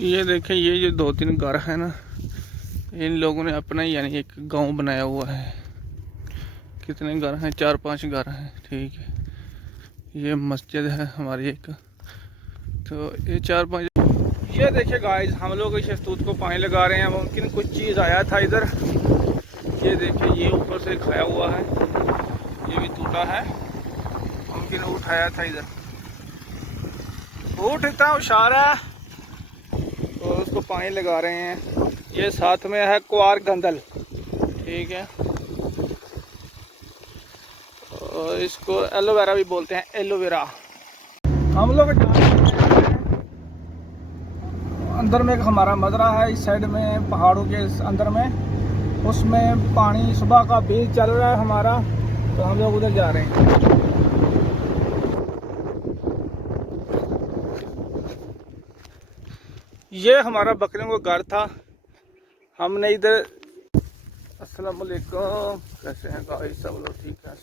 ये देखें, ये जो दो तीन घर है ना, इन लोगों ने अपना ही यानी एक गांव बनाया हुआ है। कितने घर हैं? 4-5 घर हैं। ठीक है, ये मस्जिद है हमारी एक। तो ये 4-5। ये देखिए गाइस, हम लोग इस शहतूत को पानी लगा रहे हैं। मुमकिन कुछ चीज़ आया था इधर। ये देखिए, ये ऊपर से खाया हुआ है, ये भी टूटा है। मुमकिन उठाया था इधर। ऊँट इतना होशियार है तो उसको पानी लगा रहे हैं। ये साथ में है कुआर गंदल। ठीक है, और इसको एलोवेरा भी बोलते हैं, एलोवेरा। हम लोग अंदर में एक हमारा मजरा है, इस साइड में पहाड़ों के अंदर में, उसमें पानी सुबह का बीज चल रहा है हमारा, तो हम लोग उधर जा रहे हैं। ये हमारा बकरियों का घर था। हमने इधर, अस्सलाम वालेकुम, कैसे हैं गाइस? सब लोग ठीक हैं?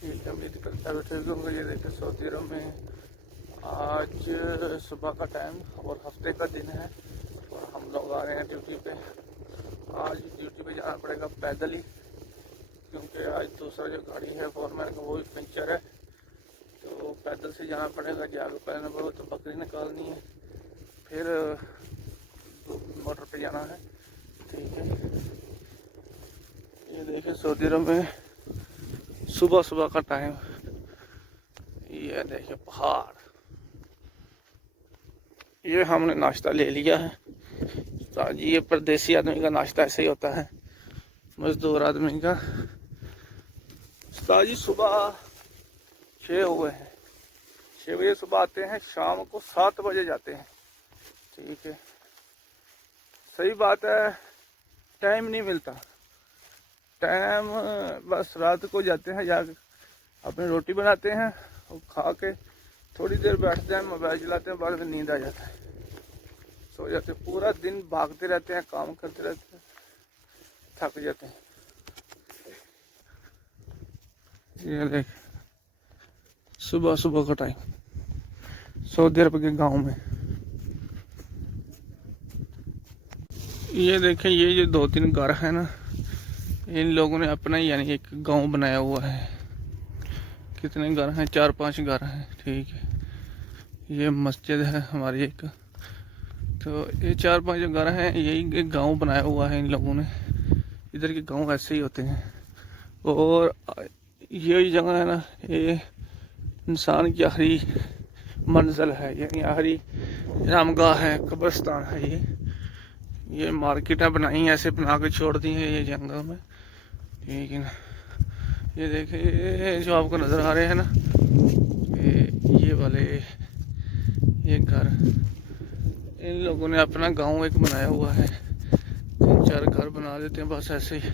ठीक है, उम्मीद करता है ठीक होंगे। ये देखिए, सऊदी अरब में आज सुबह का टाइम और हफ्ते का दिन है, और हम लोग आ रहे हैं ड्यूटी पे। आज ड्यूटी पे जाना पड़ेगा पैदल ही, क्योंकि आज दूसरा जो गाड़ी है फोरमैन का वो भी पंचर है, तो पैदल से जाना पड़ेगा। जाकर पहले नंबर तो बकरी निकालनी है, फिर मोटर पे जाना है। ठीक है, ये देखिए सऊदी अरब में सुबह सुबह का टाइम। ये देखिए पहाड़। ये हमने नाश्ता ले लिया है। ये परदेसी आदमी का नाश्ता ऐसे ही होता है, मजदूर आदमी का। जी सुबह 6 हुए हैं, 6 बजे सुबह आते हैं, शाम को 7 बजे जाते हैं। ठीक है, सही बात है, टाइम नहीं मिलता। टाइम बस रात को जाते हैं, जाकर अपनी रोटी बनाते हैं और खा के थोड़ी देर बैठते हैं, मोबाइल चलाते हैं, बाद में नींद आ जाता है, सो जाते हैं। पूरा दिन भागते रहते हैं, काम करते रहते हैं, थक जाते हैं। ये देख, सुबह सुबह का टाइम सऊदी अरब के गांव में। ये देखें, ये जो दो तीन घर है ना, इन लोगों ने अपना ही यानी एक गांव बनाया हुआ है। कितने घर हैं? 4-5 घर हैं। ठीक है, ये मस्जिद है हमारी एक। तो ये 4-5 घर हैं, यही एक गांव बनाया हुआ है इन लोगों ने। इधर के गांव ऐसे ही होते हैं। और यही जगह है ना, ये इंसान की आखिरी मंजिल है, यानी आखिरी रामगाह है, कब्रिस्तान है। ये मार्केटें बनाई हैं, ऐसे बना के छोड़ दी हैं ये जंगल में। ठीक है ना, ये देखिए जो आपको नज़र आ रहे हैं ना, ये वाले ये घर, इन लोगों ने अपना गांव एक बनाया हुआ है। 3-4 घर बना देते हैं बस, ऐसे ही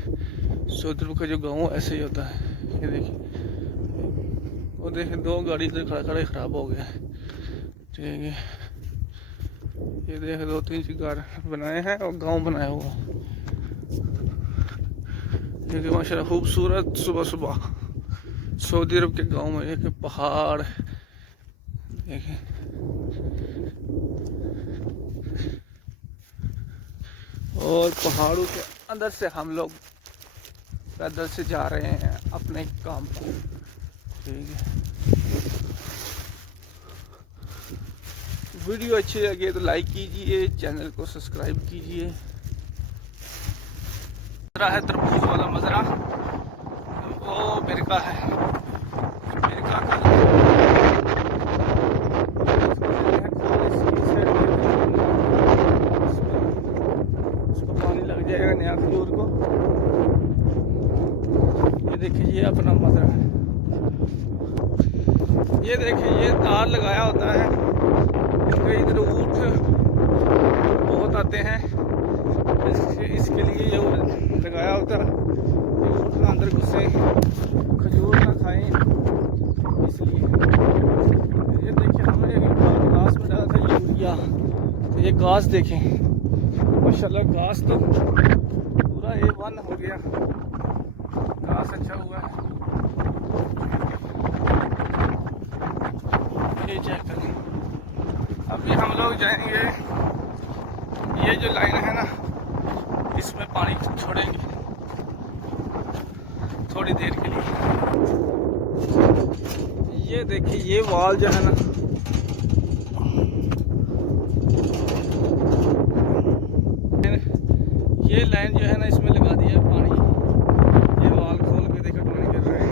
सऊदी अरब का जो गांव ऐसे ही होता है। ये देखिए, वो देखिए 2 गाड़ी इधर खड़ा खड़ा ख़राब हो गया है। ठीक है, ये देखिए 2-3 घर बनाए हैं और गांव बनाया हुआ। देखिए माशाल्लाह खूबसूरत सुबह सुबह सऊदी अरब के गांव में एक पहाड़। देखिए, और पहाड़ों के अंदर से हम लोग पैदल से जा रहे हैं अपने काम पर। ठीक है, वीडियो अच्छी लगे तो लाइक कीजिए, चैनल को सब्सक्राइब कीजिए। मजरा है, तरबूज वाला मजरा, वो मिर्का है। मिर्का का उसको पानी लग जाएगा नया खजूर को। ये देखिए, ये अपना मजरा है। ये देखिए, ये तार लगाया होता है, इनके इधर ऊँट बहुत आते हैं, इसके लिए ये लगाया होता है कि ऊँट ना अंदर घुसे, खजूर ना खाएं, इसलिए। ये देखिए, हमने घास में डाला था यूरिया, तो ये घास देखें माशाल्लाह, घास तो पूरा A1 हो गया, घास अच्छा हुआ है। ये चेक करें, अभी हम लोग जाएंगे, ये जो लाइन है ना इसमें पानी छोड़ेंगे थोड़ी देर के लिए। ये देखिए ये वॉल जो है ना, ये लाइन जो है ना इसमें लगा दिया है पानी। ये वॉल खोल के देखो पानी गिर रहा है।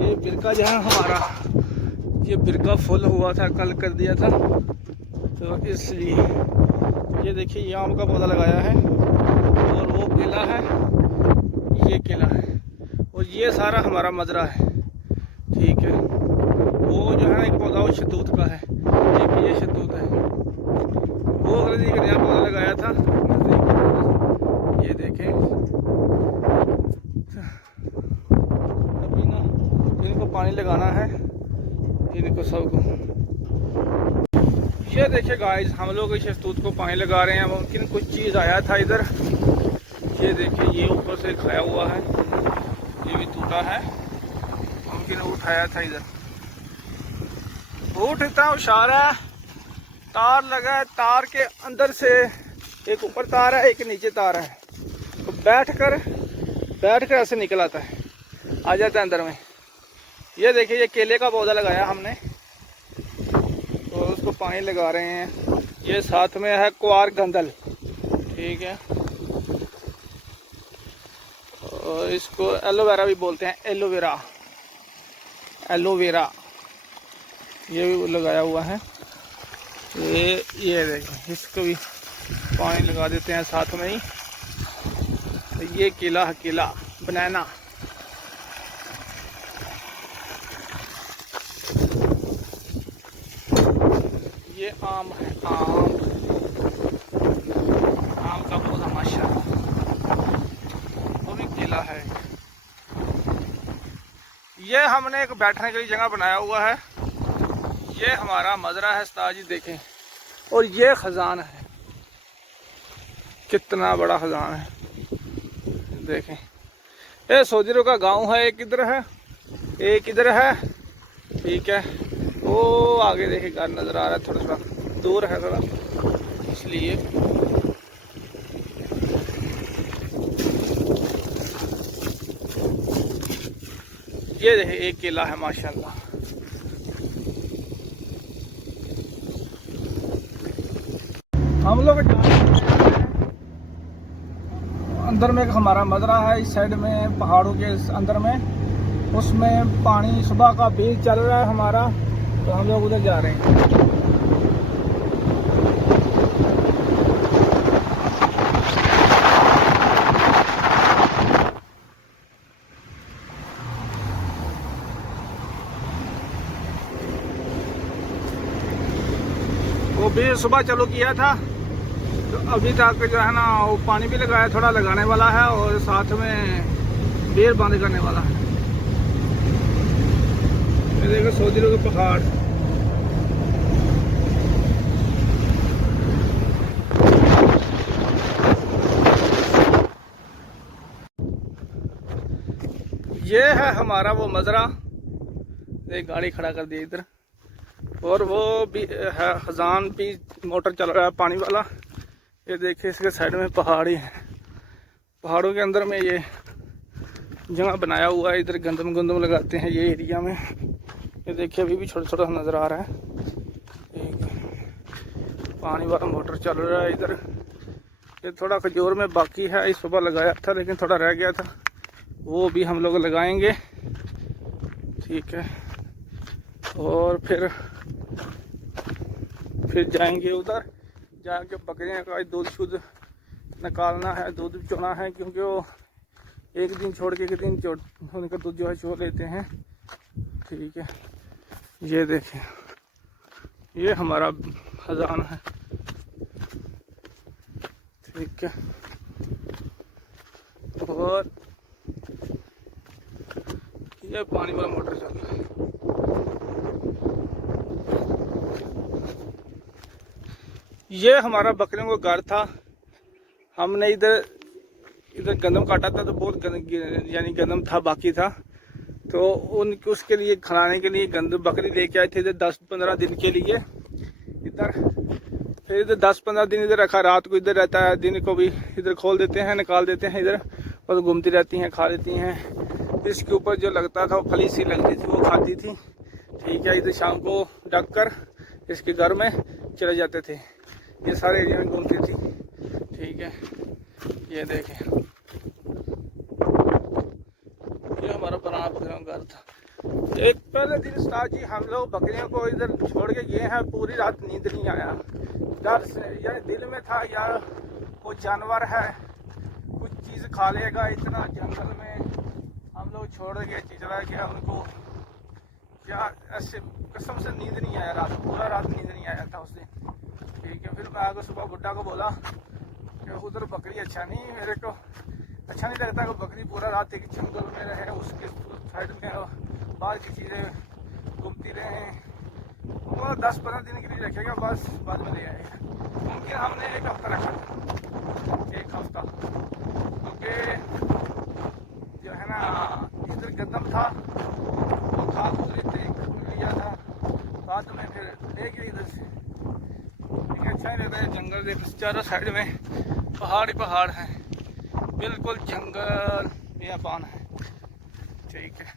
ये बिरका जो है हमारा, ये बिरका फुल हुआ था, कल कर दिया था तो इसलिए। ये देखिए ये आम का पौधा लगाया है और वो केला है, ये केला है और ये सारा हमारा मजरा है। ठीक है, वो जो है ना एक पौधा वो शतूत का है, देखिए ये शतूत है। वो अंग्रेजी का नया पौधा लगाया था, ये देखें। अभी ना इनको पानी लगाना है, इनको सबको। ये देखिए गाइस, हम लोग इस शतूत को पानी लगा रहे हैं। मुमकिन कुछ चीज़ आया था इधर, ये देखिए ये ऊपर से खाया हुआ है, ये भी टूटा है, मुमकिन उठाया था इधर। ऊँट इतना होशियार है, तार लगा है, तार के अंदर से एक ऊपर तार है एक नीचे तार है, तो बैठ कर ऐसे निकल आता है, आ जाता है अंदर में। ये देखिए ये केले का पौधा लगाया हमने, तो उसको पानी लगा रहे हैं। ये साथ में है क्वार गंदल, ठीक है, और इसको एलोवेरा भी बोलते हैं, एलोवेरा ये भी लगाया हुआ है। ये देखिए इसको भी पानी लगा देते हैं साथ में ही। ये केला बनाना, ये आम है, आम का पौधा माशाल्लाह, वो भी केला है। ये हमने एक बैठने के लिए जगह बनाया हुआ है। ये हमारा मजरा है उस्ताद जी देखें, और ये खजान है, कितना बड़ा खजान है देखें। ये सोजरों का गांव है, एक इधर है एक इधर है, ठीक है। वो आगे देखे घर नजर आ रहा है, थोड़ा सा दूर है थोड़ा, इसलिए। ये देखे एक केला है माशाल्लाह। हम लोग अंदर में एक हमारा मजरा है, इस साइड में पहाड़ों के अंदर में, उसमें पानी सुबह का बीज चल रहा है हमारा, तो हम लोग उधर जा रहे हैं। वो बीज सुबह चालू किया था, तो अभी तक जो है ना वो पानी भी लगाया, थोड़ा लगाने वाला है और साथ में बेर बंद करने वाला है। ये देखो सऊदीरों के पहाड़, ये है हमारा वो मजरा। एक गाड़ी खड़ा कर दी इधर, और वो भी है खजान भी, मोटर चल रहा है पानी वाला। ये देखिए इसके साइड में पहाड़ी है, पहाड़ों के अंदर में ये जगह बनाया हुआ है। इधर गंदम लगाते हैं ये एरिया में। ये देखिए अभी भी छोटा छोटा नज़र आ रहा है, एक पानी वाला मोटर चल रहा है इधर। ये थोड़ा खजूर में बाकी है, इस सुबह लगाया था लेकिन थोड़ा रह गया था, वो भी हम लोग लगाएंगे, ठीक है। और फिर जाएंगे उधर, जाके बकरियाँ का दूध शुद्ध निकालना है, दूध चोना है, क्योंकि वो एक दिन छोड़ के एक दिन उनका दूध जो है चो लेते हैं, ठीक है। ये देखें ये हमारा खजान है, ठीक है। और ये पानी वाला मोटर चल रहा है। ये हमारा बकरियों का घर था, हमने इधर गंदम काटा था, तो बहुत यानी गंदम था बाकी था, तो उसके लिए खिलाने के लिए गंदम बकरी लेके आए थे इधर 10-15 दिन के लिए। इधर, फिर इधर 10-15 दिन इधर रखा, रात को इधर रहता है, दिन को भी इधर खोल देते हैं, निकाल देते हैं इधर, और घूमती रहती हैं, खा लेती हैं। इसके ऊपर जो लगता था वो फली सी लगती थी, वो खाती थी, ठीक है। इधर शाम को ढक कर इसके घर में चले जाते थे, ये सारे एरिया में घूमती थी, ठीक है। ये देखें, ये हमारा पुराना बकरियों का घर था। एक पहले दिन स्टार्ट जी, हम लोग बकरियों को इधर छोड़ के गए हैं, पूरी रात नींद नहीं आया, डर से, यानी दिल में था यार वो जानवर है, कुछ चीज़ खा लेगा, इतना जंगल में हम लोग छोड़ के चला गया उनको, क्या ऐसे कसम से नींद नहीं आया रात, पूरा रात नींद नहीं आया था उससे, ठीक है। फिर मैं आगे सुबह बुड्ढा को बोला कि उधर बकरी अच्छा नहीं, मेरे को अच्छा नहीं लगता कि बकरी पूरा रात एक जंगल में रहे, उसके साइड में बाहर की चीज़ें घूमती रहे। वो 10-15 दिन के लिए रखेगा, बस बाद में ले आएगा। मुमकिन हमने 1 हफ्ता रखा, 1 हफ्ता, क्योंकि जो है ना इधर गंदम था, वो खा खू लेते लिया था, बाद में फिर ले गए इधर से, ठीक है। अच्छा नहीं लगता है जंगल से, चारों साइड में पहाड़ ही पहाड़ हैं, बिल्कुल जंगल बियाबान है, ठीक है।